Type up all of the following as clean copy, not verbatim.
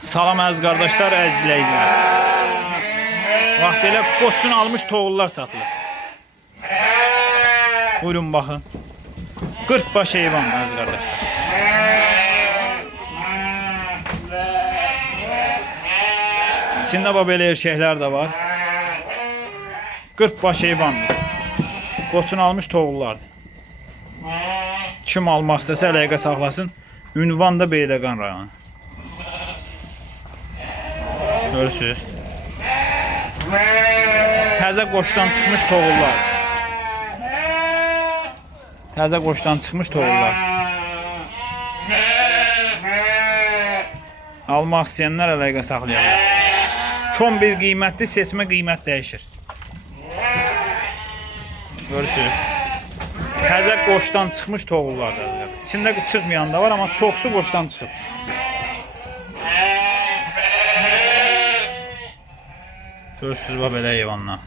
Salam əziz qardaşlar, əziz izləyicilər. Bax belə qoçun almış toğullar satılır. Buyurun baxın. 40 baş heyvan əziz qardaşlar. İçində belə erkəklər də var. 40 baş heyvandır. Qoçun almış toğullardır. Kim almaq istəsə əlaqə saxlasın. Ünvan da Beyləqan rayonu. Görürsünüz. Təzə qoşdan çıxmış toğullar. Təzə qoşdan çıxmış toğullar. Almaq istəyənlər əlaqə saxlayarlar. Kom bir qiymətli, seçmə qiymət dəyişir. Görürsünüz. Təzə qoşdan çıxmış toğullardır. İçində çıxmayan da var, amma çoxsu qoşdan çıxıb. Görürsünüz belə heyvanlar.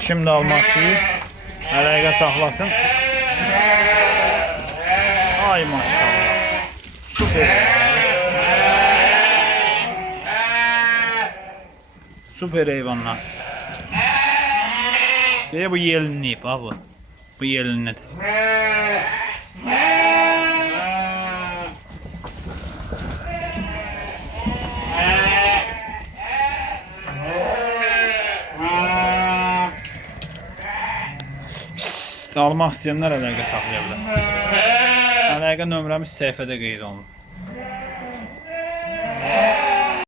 Kim də almaq istəyir, əlaqə saxlasın. Ay maşallah. Süper. Süper heyvanlar. Bu yelinliyib ha bu. Bu yelinlidir. Almaq istəyənlər əlaqə saxlaya bilər. Əlaqə nömrəmiz səhifədə qeyd olunur.